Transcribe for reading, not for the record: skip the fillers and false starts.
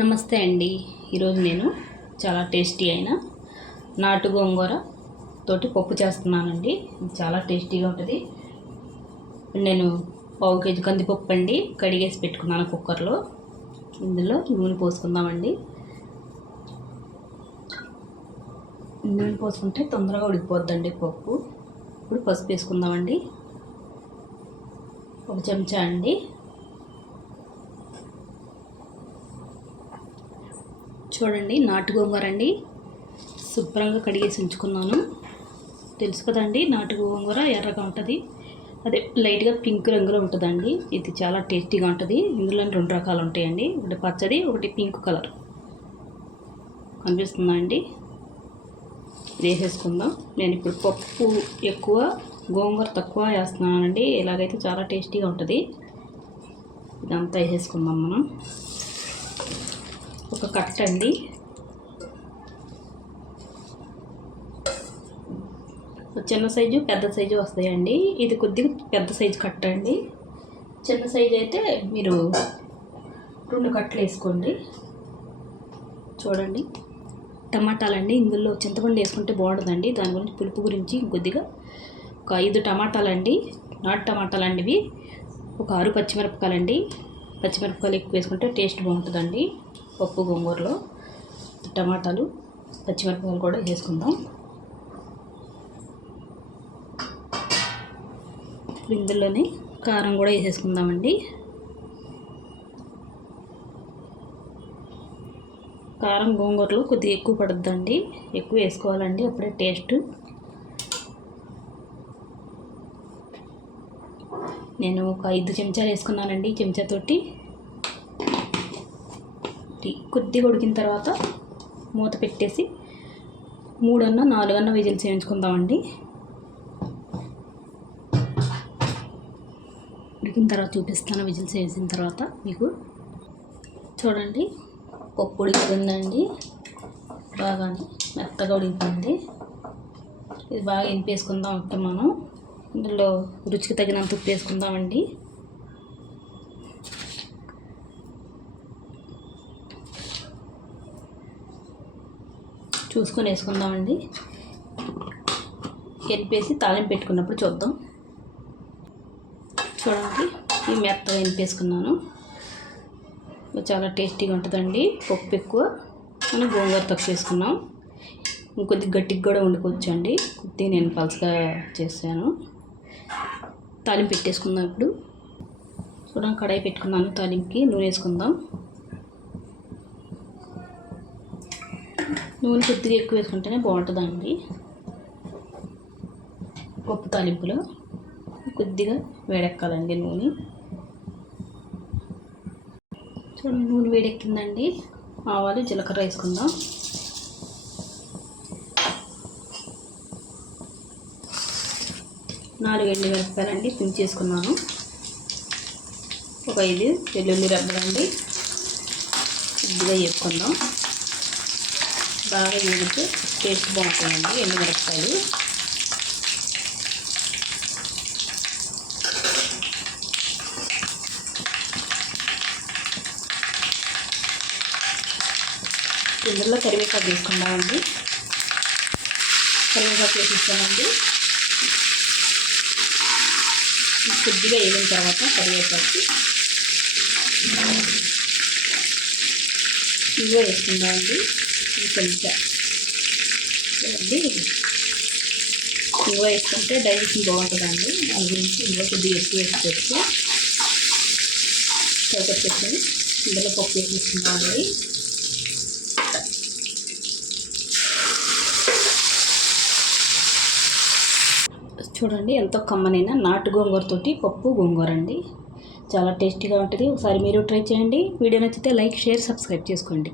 నమస్తే అండి. ఈరోజు నేను చాలా టేస్టీ అయిన నాటు గోంగూర తోటి పప్పు చేస్తున్నానండి. ఇది చాలా టేస్టీగా ఉంటుంది. నేను పావు కేజీ కందిపప్పు అండి కడిగేసి పెట్టుకున్నాను కుక్కర్లో. ఇందులో నూనె పోసుకుందామండి. నూనె పోసుకుంటే తొందరగా ఉడికిపోద్దండి పప్పు. ఇప్పుడు పసుపు వేసుకుందామండి. 1 చెంచా అండి. చూడండి, నాటు గోంగూర అండి. శుభ్రంగా కడిగేసి ఉంచుకున్నాను. తెలుసు కదండి, నాటు గోంగూర ఎర్రగా ఉంటుంది, అదే లైట్గా పింక్ రంగులో ఉంటుందండి. ఇది చాలా టేస్టీగా ఉంటుంది. ఇందులో 2 రకాలు ఉంటాయండి, ఒకటి పచ్చడి, ఒకటి పింక్ కలర్. కనిపిస్తుందా అండి? వేసేసుకుందాం. నేను ఇప్పుడు పప్పు ఎక్కువ, గోంగూర తక్కువ వేస్తున్నానండి. ఇలాగైతే చాలా టేస్టీగా ఉంటుంది. ఇదంతా వేసేసుకుందాం మనం. ఒక కట్ట అండి. చిన్న సైజు పెద్ద సైజు వస్తాయండి. ఇది కొద్దిగా పెద్ద సైజు కట్ట అండి. చిన్న సైజు అయితే మీరు 2 కట్టలు వేసుకోండి. చూడండి, టమాటాలండి. ఇందులో చింతపండు వేసుకుంటే బాగుంటుందండి. దాని గురించి పులుపు గురించి ఇంకొద్దిగా ఒక 5 టమాటాలండి. నాటు టమాటాలండి ఇవి. ఒక 6 పచ్చిమిరపకాయలండి. పచ్చిమిరపకాయలు ఎక్కువ వేసుకుంటే టేస్ట్ బాగుంటుందండి పప్పు గోంగూరలో. టమాటాలు, పచ్చిమిరపకాయలు కూడా వేసుకుందాం. ఇందులోనే కారం కూడా వేసేసుకుందామండి. కారం గోంగూరలో కొద్దిగా ఎక్కువ పడుద్దండి, ఎక్కువ వేసుకోవాలండి, అప్పుడే టేస్ట్. నేను ఒక 5 చెంచాలు వేసుకున్నానండి. చెంచాతోటి కొద్దిగా ఉడికిన తర్వాత మూత పెట్టేసి 3 అన్నా 4 అన్నా విజిల్స్ వేయించుకుందామండి. ఉడికిన తర్వాత చూపిస్తాను. విజిల్స్ వేసిన తర్వాత మీకు. చూడండి, పప్పు ఉడికిందండి. బాగా మెత్తగా ఉడికిపోయింది. ఇది బాగా ఇంపేసుకుందాం. అంటే మనం ఇందులో రుచికి తగినంత ఉప్పు వేసుకుందామండి. చూసుకొని వేసుకుందామండి. ఎనిపేసి తాలింపు పెట్టుకున్నప్పుడు చూద్దాం. చూడండి, ఈ మెత్తగా ఎనిపేసుకున్నాను. చాలా టేస్టీగా ఉంటుందండి. పప్పు ఎక్కువ, మనం గోంగూర తక్కువ వేసుకున్నాం. ఇంకొద్దిగా గట్టిగా కూడా వండుకోవచ్చు అండి. కొద్దిగా నేను పలుచగా చేశాను. తాలింపు పెట్టేసుకుందాం ఇప్పుడు. చూడండి, కడాయి పెట్టుకున్నాను. తాలింపుకి నూనె వేసుకుందాం. నూనె కొద్దిగా ఎక్కువ వేసుకుంటేనే బాగుంటుందండి పప్పు తాలింపులో. కొద్దిగా వేడెక్కాలండి నూనె. చూడండి, నూనె వేడెక్కిందండి. ఆవాలు, జీలకర్ర వేసుకుందాం. నాలుగు ఎండుమిరపకాయలండి తుంచేసుకున్నాను. ఒక 5 వెల్లుల్లి రెబ్బలండి. కొద్దిగా వేసుకుందాం. బాగా వేడితే టేస్ట్ బాగుంటుందండి ఎండుమిరపకాయలు. ఇందులో కరివేపాకు వేసుకుందామండి. కరివేపాకు వేసిస్తామండి. కొద్దిగా వేగిన తర్వాత కరివేపాకు ఇవే వేసుకుందామండి. కొంచెం చూడండి, ఇంగువ వేసుకుంటే డైజెషన్ బాగుంటుందండి. దాని గురించి ఇంగువ కొద్దిగా ఎక్కువ వేసుకోవచ్చు. చౌక పెట్టుకొని ఇందులో పప్పు వేసుకుందామండి. చూడండి, ఎంతో కమ్మనైన నాటు గోంగూరతోటి పప్పు గోంగూర అండి. చాలా టేస్టీగా ఉంటుంది. ఒకసారి మీరు ట్రై చేయండి. వీడియో నచ్చితే లైక్, షేర్, సబ్స్క్రైబ్ చేసుకోండి.